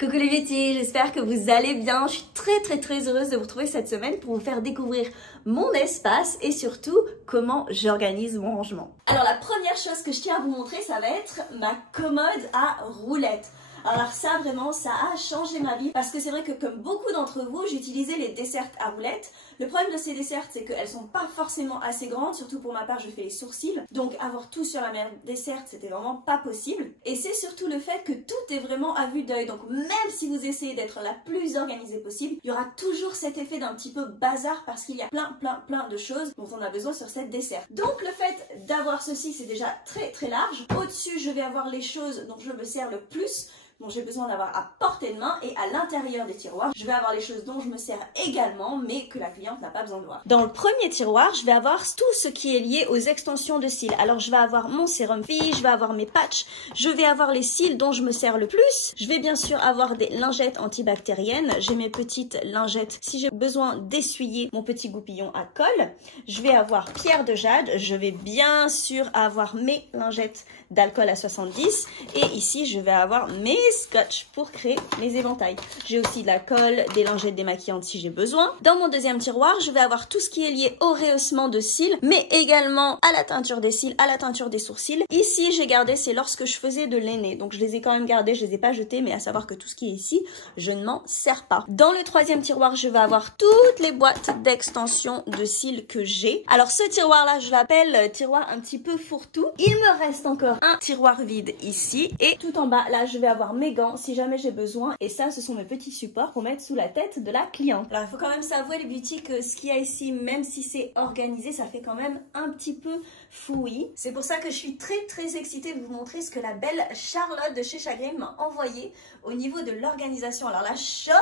Coucou les beauty, j'espère que vous allez bien. Je suis très heureuse de vous retrouver cette semaine pour vous faire découvrir mon espace et surtout comment j'organise mon rangement. Alors la première chose que je tiens à vous montrer, ça va être ma commode à roulettes. Alors ça vraiment, ça a changé ma vie parce que c'est vrai que comme beaucoup d'entre vous, j'utilisais les dessertes à roulettes. Le problème de ces dessertes, c'est qu'elles sont pas forcément assez grandes, surtout pour ma part, je fais les sourcils. Donc avoir tout sur la même desserte, c'était vraiment pas possible. Et c'est surtout le fait que tout est vraiment à vue d'œil. Donc même si vous essayez d'être la plus organisée possible, il y aura toujours cet effet d'un petit peu bazar parce qu'il y a plein de choses dont on a besoin sur cette desserte. Donc le fait d'avoir ceci, c'est déjà très large. Au-dessus, je vais avoir les choses dont je me sers le plus, dont j'ai besoin d'avoir à portée de main, et à l'intérieur des tiroirs, je vais avoir les choses dont je me sers également, mais que la cliente n'a pas besoin de voir. Dans le premier tiroir, je vais avoir tout ce qui est lié aux extensions de cils. Alors je vais avoir mon sérum fille, je vais avoir mes patchs, je vais avoir les cils dont je me sers le plus, je vais bien sûr avoir des lingettes antibactériennes, j'ai mes petites lingettes si j'ai besoin d'essuyer mon petit goupillon à colle, je vais avoir pierre de jade, je vais bien sûr avoir mes lingettes d'alcool à 70 et ici je vais avoir mes scotch pour créer mes éventails. J'ai aussi de la colle, des lingettes démaquillantes si j'ai besoin. Dans mon deuxième tiroir, je vais avoir tout ce qui est lié au rehaussement de cils, mais également à la teinture des cils, à la teinture des sourcils. Ici, j'ai gardé, c'est lorsque je faisais de l'aîné, donc je les ai quand même gardés, je les ai pas jetés, mais à savoir que tout ce qui est ici, je ne m'en sers pas. Dans le troisième tiroir, je vais avoir toutes les boîtes d'extension de cils que j'ai. Alors ce tiroir-là, je l'appelle tiroir un petit peu fourre-tout. Il me reste encore un tiroir vide ici, et tout en bas, là, je vais avoir mes gants si jamais j'ai besoin, et ça ce sont mes petits supports pour mettre sous la tête de la cliente. Alors il faut quand même s'avouer les beauty que ce qu'il y a ici, même si c'est organisé, ça fait quand même un petit peu fouillis. C'est pour ça que je suis très excitée de vous montrer ce que la belle Charlotte de chez Chagrin m'a envoyé au niveau de l'organisation. Alors la chose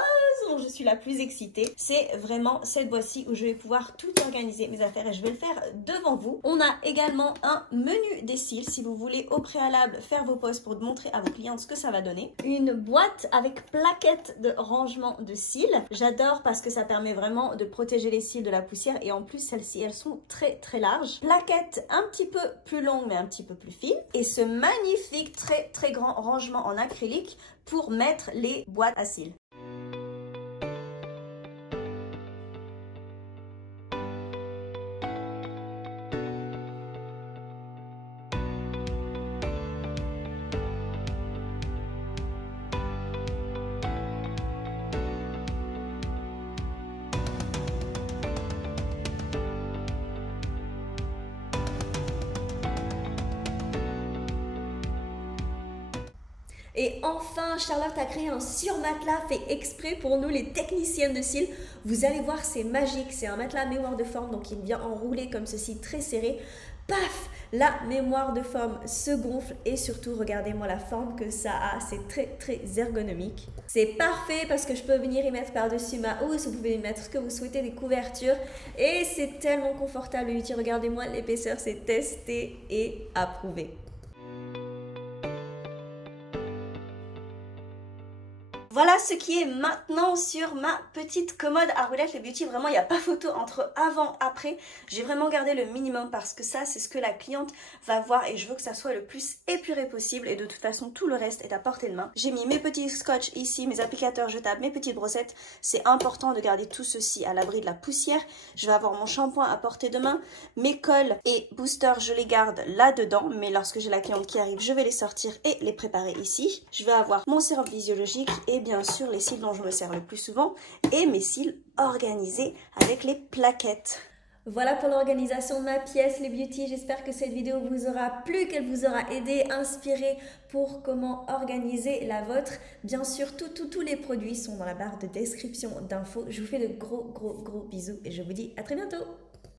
dont je suis la plus excitée, c'est vraiment cette boîte-ci où je vais pouvoir tout organiser mes affaires et je vais le faire devant vous. On a également un menu des cils si vous voulez au préalable faire vos posts pour montrer à vos clientes ce que ça va donner. Une boîte avec plaquettes de rangement de cils. J'adore parce que ça permet vraiment de protéger les cils de la poussière et en plus celles-ci elles sont très larges. Plaquettes un petit peu plus longues mais un petit peu plus fines et ce magnifique très grand rangement en acrylique pour mettre les boîtes à cils. Et enfin, Charlotte a créé un surmatelas fait exprès pour nous les techniciennes de cils. Vous allez voir, c'est magique. C'est un matelas mémoire de forme, donc il vient enroulé comme ceci, très serré. Paf! La mémoire de forme se gonfle et surtout, regardez-moi la forme que ça a. C'est très ergonomique. C'est parfait parce que je peux venir y mettre par-dessus ma housse. Vous pouvez y mettre ce que vous souhaitez, des couvertures. Et c'est tellement confortable. Regardez-moi l'épaisseur, c'est testé et approuvé. Voilà ce qui est maintenant sur ma petite commode à roulettes. Les beauty, vraiment, il n'y a pas photo entre avant, après. J'ai vraiment gardé le minimum parce que ça, c'est ce que la cliente va voir et je veux que ça soit le plus épuré possible. Et de toute façon, tout le reste est à portée de main. J'ai mis mes petits scotch ici, mes applicateurs jetables, mes petites brossettes. C'est important de garder tout ceci à l'abri de la poussière. Je vais avoir mon shampoing à portée de main. Mes colles et boosters, je les garde là-dedans. Mais lorsque j'ai la cliente qui arrive, je vais les sortir et les préparer ici. Je vais avoir mon sérum physiologique et bien sûr les cils dont je me sers le plus souvent et mes cils organisés avec les plaquettes. Voilà pour l'organisation de ma pièce les beauty, j'espère que cette vidéo vous aura plu, qu'elle vous aura aidé, inspiré pour comment organiser la vôtre. Bien sûr, tous les produits sont dans la barre de description d'infos. Je vous fais de gros bisous et je vous dis à très bientôt.